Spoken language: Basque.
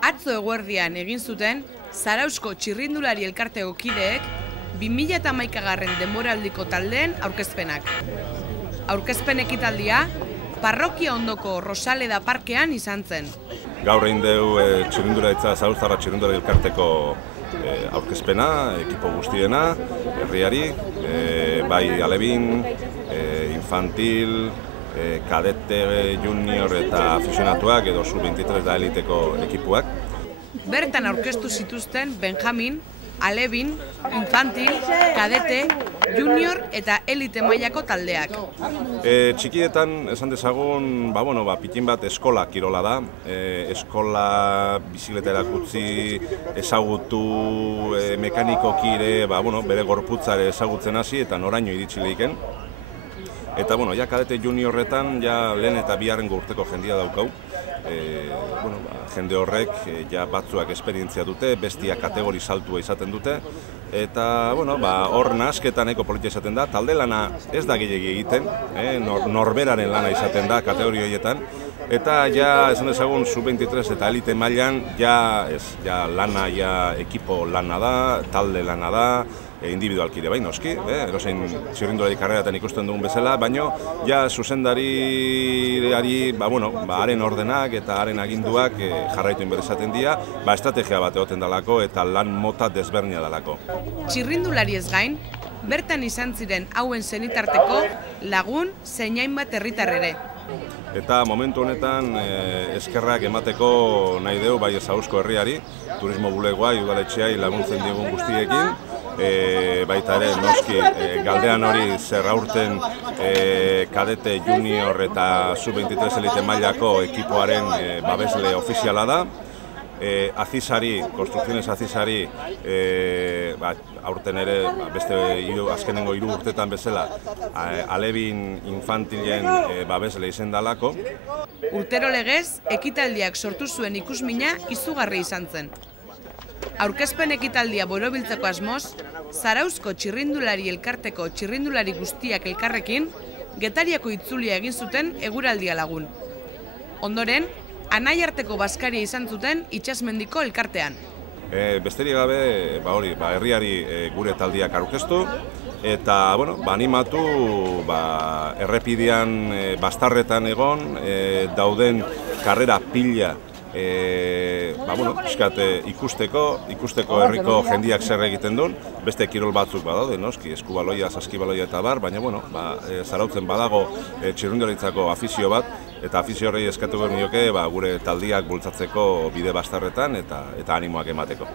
Atzo eguerdian egin zuten Zarausko txirrindulari elkarteko kideek 2011garren denboraldiko taldeen aurkezpenak. Aurkezpen ekitaldia parrokia ondoko Rosaleda parkean izan zen. Gaur egin dugu txirrindularitza Zarauztarra txirrindulari elkarteko aurkezpena, ekipo guztiena, herriari, bai alebin, infantil, kadete, junior eta aficionatuak edo sub-23 da eliteko ekipuak. Bertan aurkeztu zituzten Benjamin, alebin, infantil, kadete, junior eta elite mailako taldeak. Txikietan esan dezagun, pitin bat eskola kirola da. Eskola bizikletera utzi, ezagutu, mekanikoki ere, bere gorputzare ezagutzen hasi eta noraino iritsi lehiken. Eta, kadete juniorretan, lehen eta biharrengo urteko jendia daukau. Jende horrek batzuak esperientzia dute, bestia kategori saltua izaten dute. Eta, hor nahasketan eko politia izaten da, talde lana ez da gehiagi egiten, norberaren lana izaten da kategori horietan. Eta, esan dezagun, sub-23 eta elite mailan, lana, ekipo lana da, talde lana da, individualki ere bai noski, erosein txirrindulari karreratan ikusten dugun bezala, baina zuzendariari haren ordenak eta haren aginduak jarraitu inber izaten dira, estrategia bat egoten dalako eta lan mota desberdina dalako. Txirrindulari ez gain, bertan izan ziren hauen zenitarteko lagun zein hainbat herritar ere. Eta momentu honetan eskerrak emateko nahi dugu bai Zarausko herriari, turismo bulegoa, udaletxeai laguntzen digun guztiekin, baita ere noski galdean hori zer aurten kadete junior eta sub-23 elite mailako ekipoaren babesle ofiziala da. Azizari, Konstrukziones Azizari, aurten ere, beste azkenengo 3 urtetan bezala, alebin infantilen babesle izen dalako. Urtero legez, ekitaldiak sortu zuen ikusmina izugarri izan zen. Aurkezpen ekitaldia borobiltzeko asmoz, Zarauzko txirrindulari elkarteko txirrindulari guztiak elkarrekin, Getariako itzulia egin zuten eguraldia lagun. Ondoren, anaiarteko bazkaria izan zuten itsasmendiko elkartean. Besterik gabe, herriari gure taldiak aurkeztu, eta animatu errepidean bastarretan egon, dauden karrera pila ikusteko herriko jendiak zer egiten duen, beste kirol batzuk badaude, noski, eskubaloia, saskibaloia eta bar, baina Zarautzen badago txirrindularitzako afizio bat, eta afizio horrei eskatu behar nioke gure taldiak bultzatzeko bide bastarretan eta animoak emateko.